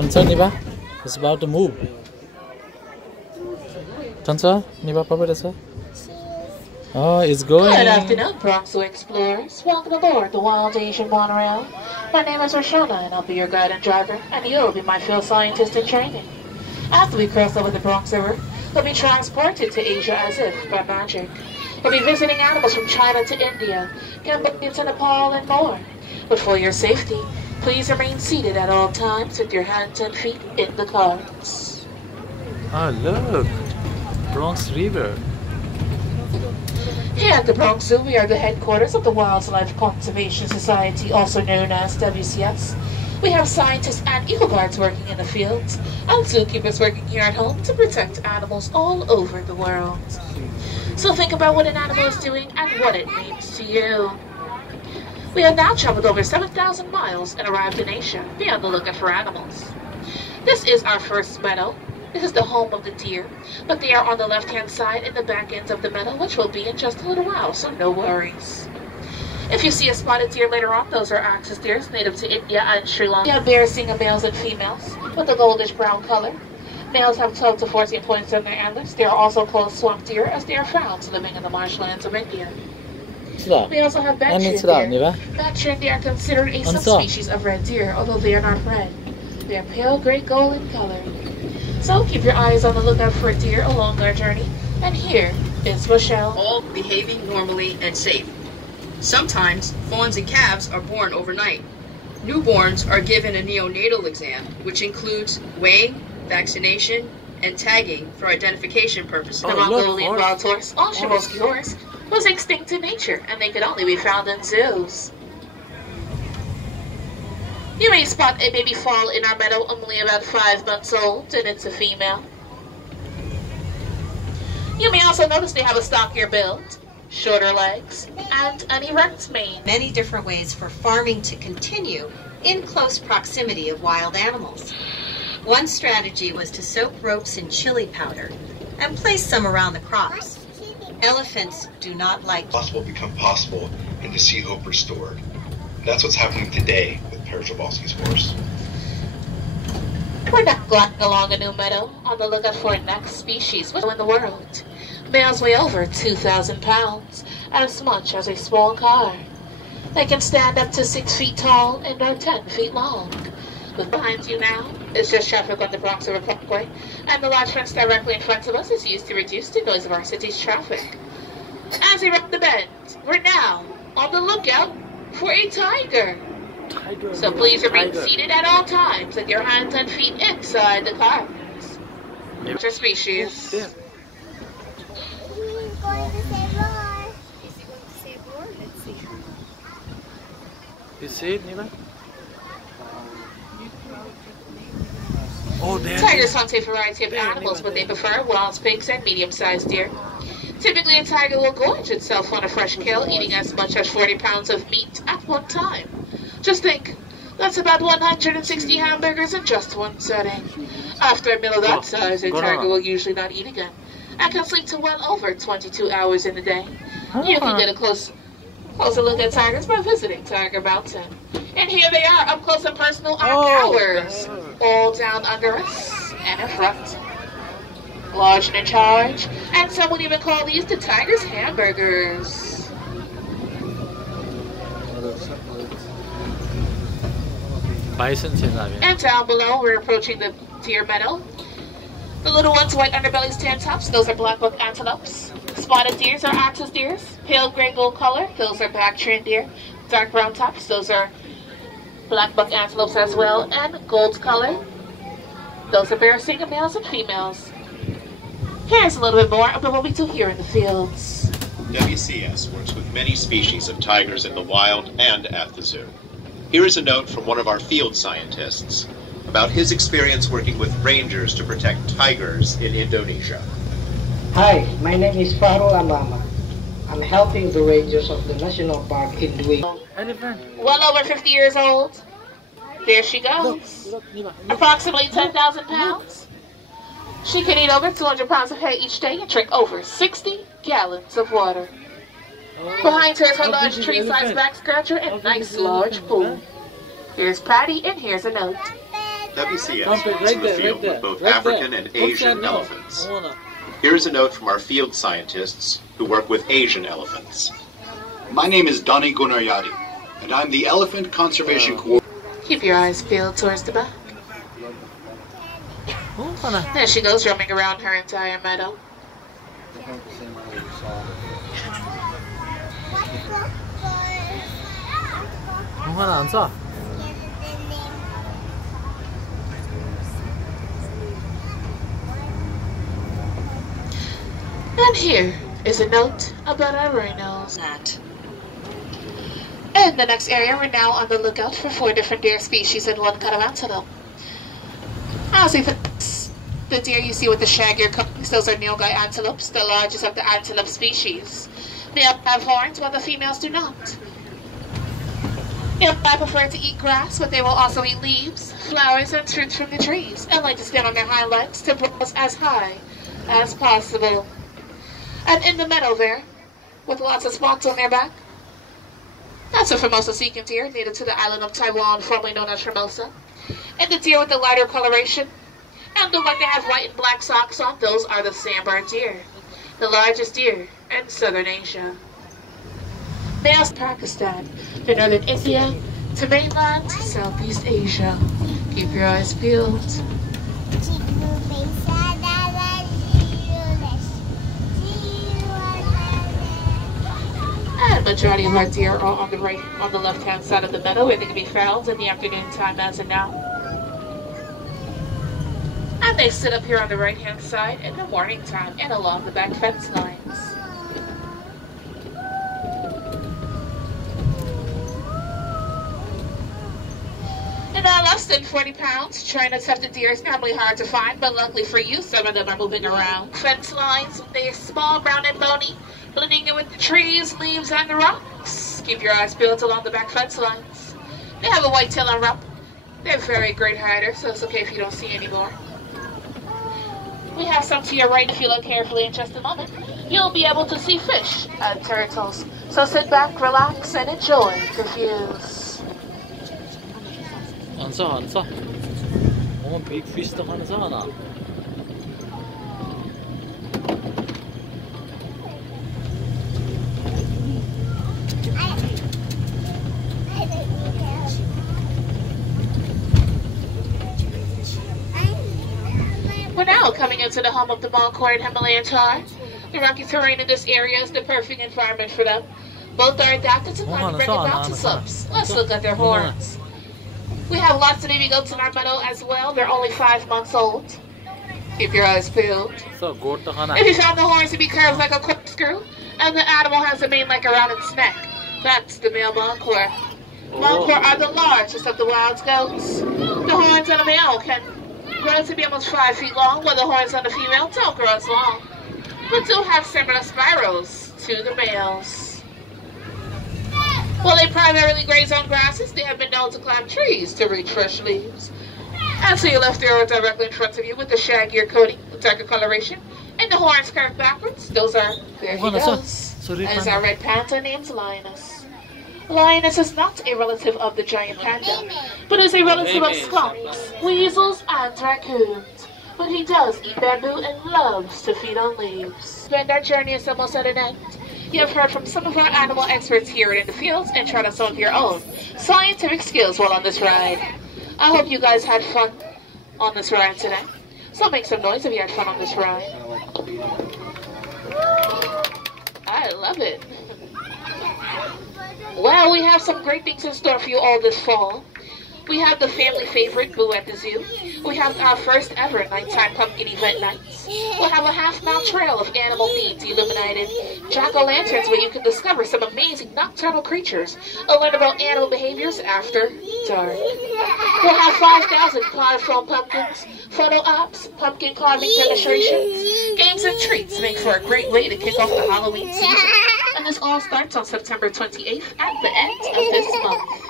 Transfer, Niba. It's about to move. Transfer, Niba, Papa, transfer. Oh, it's going. Good afternoon, Bronx explorers. Welcome aboard the Wild Asian Monorail. My name is Roshana, and I'll be your guide and driver, and you'll be my field scientist in training. After we cross over the Bronx River, we'll be transported to Asia as if by magic. We'll be visiting animals from China to India, Cambodia to Nepal, and more. But for your safety, please remain seated at all times with your hands and feet in the carts. Oh, look. Bronx River. Here at the Bronx Zoo, we are the headquarters of the Wildlife Conservation Society, also known as WCS. We have scientists and eco guards working in the fields, and zookeepers working here at home to protect animals all over the world. So think about what an animal is doing and what it means to you. We have now traveled over 7,000 miles and arrived in Asia. Be on the lookout for animals. This is our first meadow. This is the home of the deer, but they are on the left-hand side in the back ends of the meadow, which will be in just a little while, so no worries. If you see a spotted deer later on, those are axis deers native to India and Sri Lanka. We have bear-singer males and females with a goldish brown color. Males have 12 to 14 points on their antlers. They are also called swamp deer, as they are found living in the marshlands of India. We also have Bactrian deer. Bactrian deer are considered a subspecies of red deer, although they are not red. They are pale gray gold in color. So keep your eyes on the lookout for deer along our journey. And here is Rochelle. All behaving normally and safe. Sometimes fawns and calves are born overnight. Newborns are given a neonatal exam, which includes weighing, vaccination, and tagging for identification purposes. The Mongolian wild horse, or Shimoski horse, was extinct in nature, and they could only be found in zoos. You may spot a baby foal in our meadow, only about 5 months old, and it's a female. You may also notice they have a stockier build, shorter legs, and an erect mane. Many different ways for farming to continue in close proximity of wild animals. One strategy was to soak ropes in chili powder and place some around the crops. Elephants do not like possible become possible and to see hope restored. That's what's happening today with Przewalski's horse. We're now gliding along a new meadow on the lookout for a next species in the world. Males weigh over 2,000 pounds, as much as a small car. They can stand up to 6 feet tall and are 10 feet long. But behind you now is just traffic on the Bronx River Parkway, and the large fence directly in front of us is used to reduce the noise of our city's traffic. As we round the bend, we're now on the lookout for a tiger. So please remain seated at all times with your hands and feet inside the cars. What's your species? He's going to say roar. Is he going to say roar? Let's see. You see it, Niba? Oh, there. Tigers hunt a variety of animals, but they prefer wild pigs and medium-sized deer. Typically, a tiger will gorge itself on a fresh kill, eating as much as 40 pounds of meat at one time. Just think, that's about 160 hamburgers in just one setting. After a meal of that size, a tiger will usually not eat again, and can sleep to well over 22 hours in a day. You can get a closer look at tigers by visiting Tiger Mountain. And here they are, up close and personal on ours. All down under us and in front. Large and in charge, and some would even call these the tiger's hamburgers. And down below, we're approaching the deer meadow. The little ones, white underbellies, tan tops, those are black buck antelopes. Spotted deers are axis deers, pale gray gold color, those are Bactrian deer. Dark brown tops, those are black buck antelopes as well, and gold color, those are bear-singer males and females. Here's a little bit more about what we do here in the fields. WCS works with many species of tigers in the wild and at the zoo. Here is a note from one of our field scientists about his experience working with rangers to protect tigers in Indonesia. Hi, my name is Farul Amama. I'm helping the rangers of the National Park in doing. Well over 50 years old. There she goes. Approximately 10,000 pounds. She can eat over 200 pounds of hay each day and drink over 60 gallons of water. Behind her is her large tree-sized back scratcher and nice large pool. Here's Patty, and here's a note. WCS Dump it works right in the there, field right there, with both right African there. and Don't Asian say no. elephants. I wanna. Here is a note from our field scientists who work with Asian elephants. My name is Donny Gunaryadi, and I'm the Elephant Conservation Coordinator. Keep your eyes peeled towards the back. There she goes, roaming around her entire meadow. 하나 안 써? And here is a note about our rhinos. That. In the next area, we're now on the lookout for 4 different deer species and 1 kind of antelope. As if it's the deer you see with the shaggier coats, those are nilgai antelopes, the largest of the antelope species. Males have horns while the females do not. Nilgai prefer to eat grass, but they will also eat leaves, flowers, and fruits from the trees, and like to stand on their hind legs to browse as high as possible. And in the meadow there, with lots of spots on their back, that's a Formosa secant deer, native to the island of Taiwan, formerly known as Formosa. And the deer with the lighter coloration, and the one that have white and black socks on, those are the sandbar deer, the largest deer in southern Asia. Males Pakistan, to northern India, to mainland, Southeast Asia. Keep your eyes peeled. And majority of our deer are on the left-hand side of the meadow, where they can be found in the afternoon time as of now. And they sit up here on the right-hand side in the morning time and along the back fence lines. And now less than 40 pounds, China-tufted deer is normally hard to find, but luckily for you, some of them are moving around. Fence lines, they are small, brown, and bony, blending in with the trees, leaves, and the rocks. Keep your eyes peeled along the back fence lines. They have a white tail and rump. They're very great hiders, so it's okay if you don't see any more. We have some to your right if you look carefully in just a moment. You'll be able to see fish and turtles. So sit back, relax, and enjoy the views. 안 써, 안 써. big fish 도 하나 써, 하나. We're now coming into the home of the Malcord Himalayan tar. The rocky terrain in this area is the perfect environment for them. Both are adapted to climb rugged mountain slopes. Let's look at their horns. We have lots of baby goats in our meadow as well. They're only 5 months old. Keep your eyes peeled. If you found the horns to be curved like a corkscrew, and the animal has a mane like around its neck, that's the male Malcord. Malcord are the largest of the wild goats. The horns on a male can grow to be almost 5 feet long, while the horns on the female don't grow as long, but do have similar spirals to the males. While they primarily graze on grasses, they have been known to climb trees to reach fresh leaves. And so your left ear directly in front of you with the shaggier coating, the darker coloration, and the horns curved backwards. Those are, there he goes. That is our red panda named Lioness. Lioness is not a relative of the giant panda, but is a relative of skunks, weasels, and raccoons. But he does eat bamboo and loves to feed on leaves. When our journey is almost at an end, you have heard from some of our animal experts here in the fields and tried out some of your own scientific skills while on this ride. I hope you guys had fun on this ride today. So make some noise if you had fun on this ride. I love it. Well, we have some great things in store for you all this fall. We have the family favorite Boo at the Zoo. We have our first ever nighttime pumpkin event nights. We'll have a half-mile trail of animal themed illuminated jack-o'-lanterns where you can discover some amazing nocturnal creatures and learn about animal behaviors after dark. We'll have 5,000 cloud-foam pumpkins, photo ops, pumpkin carving demonstrations, games and treats make for a great way to kick off the Halloween season. And this all starts on September 28th at the end of this month.